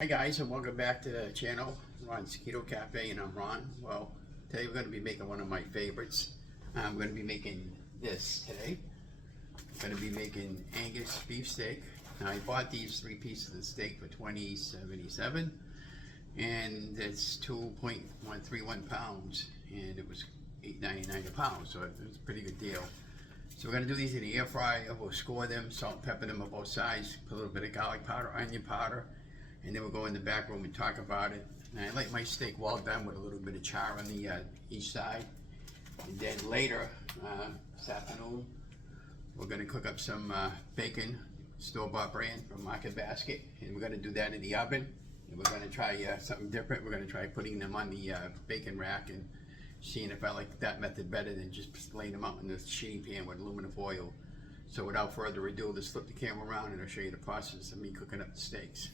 Hi guys, and welcome back to the channel. Ron's Keto Cafe, and I'm Ron. Well, today we're going to be making one of my favorites. I'm going to be making this today. I'm going to be making Angus beef steak. Now I bought these 3 pieces of steak for $20.77, and it's 2.131 pounds, and it was $8.99 a pound, so it was a pretty good deal. So we're going to do these in the air fryer. We'll score them, salt and pepper them on both sides, put a little bit of garlic powder, onion powder, and then we'll go in the back room and talk about it. And I like my steak well done with a little bit of char on the each side. And then later, this afternoon, we're going to cook up some bacon, store-bought brand from Market Basket, and we're going to do that in the oven. And we're going to try something different. We're going to try putting them on the bacon rack and seeing if I like that method better than just laying them out in the sheeting pan with aluminum foil. So without further ado, let's flip the camera around and I'll show you the process of me cooking up the steaks.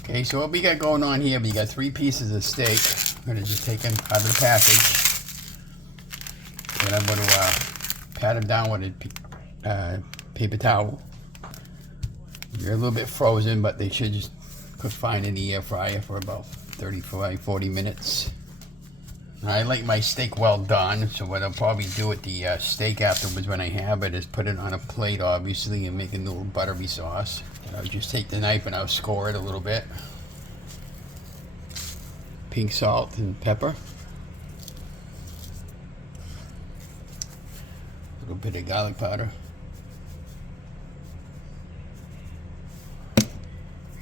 Okay, so what we got going on here, we got 3 pieces of steak. I'm going to just take them out of the package. And I'm going to pat them down with a paper towel. They're a little bit frozen, but they should just cook fine in the air fryer for about 35-40 minutes. I like my steak well done, so what I'll probably do with the steak afterwards when I have it is put it on a plate, obviously, and make a little buttery sauce. And I'll just take the knife and I'll score it a little bit. Pink salt and pepper. A little bit of garlic powder. If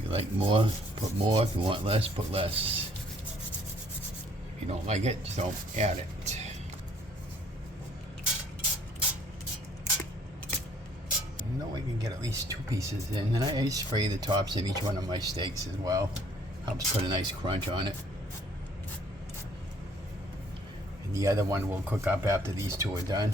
you like more, put more. If you want less, put less. If you don't like it, just don't add it. I know I can get at least 2 pieces in, and I spray the tops in each one of my steaks as well. Helps put a nice crunch on it. And the other one will cook up after these 2 are done.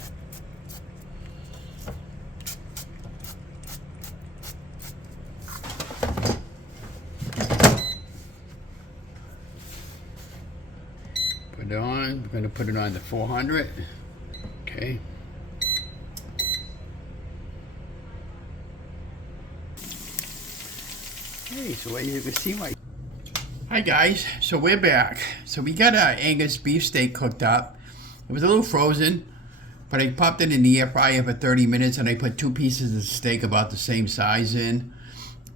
Put it on. We're going to put it on to 400. Okay. Okay, so as you can see my... Hi guys, so we're back. So we got our Angus beef steak cooked up. It was a little frozen, but I popped it in the air fryer for 30 minutes and I put 2 pieces of steak about the same size in.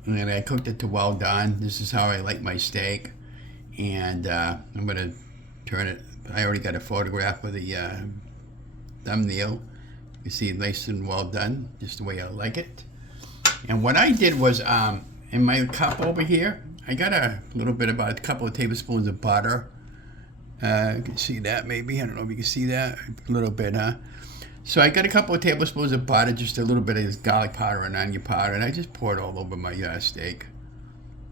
And I cooked it to well done. This is how I like my steak. And I'm going to turn it. I already got a photograph with the thumbnail. You see it nice and well done, just the way I like it. And what I did was, in my cup over here, I got a little bit, about a couple of tablespoons of butter. You can see that maybe. I don't know if you can see that. A little bit, huh? So I got a couple of tablespoons of butter, just a little bit of garlic powder and onion powder, and I just poured it all over my steak.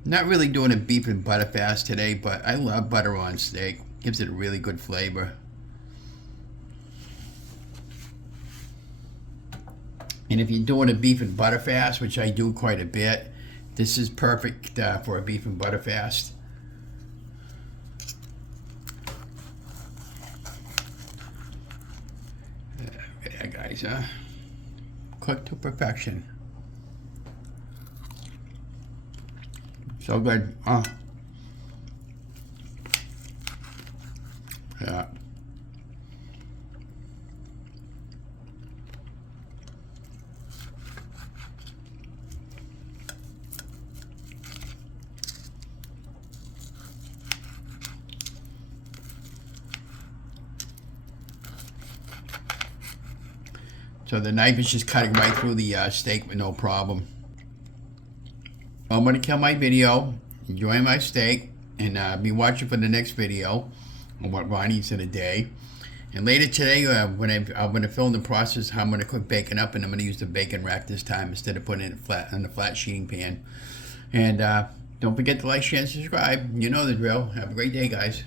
Not really doing a beef and butter fast today, but I love butter on steak. Gives it a really good flavor. And if you're doing a beef and butter fast, which I do quite a bit, this is perfect for a beef and butter fast. Yeah, guys, cooked to perfection. So good. Yeah. So the knife is just cutting right through the steak with no problem. I'm going to kill my video, enjoy my steak, and be watching for the next video on what Ron eats in a day. And later today, I'm going to film the process how I'm going to cook bacon up, and I'm going to use the bacon rack this time instead of putting it flat on the flat sheeting pan. And don't forget to like, share, and subscribe. You know the drill. Have a great day, guys.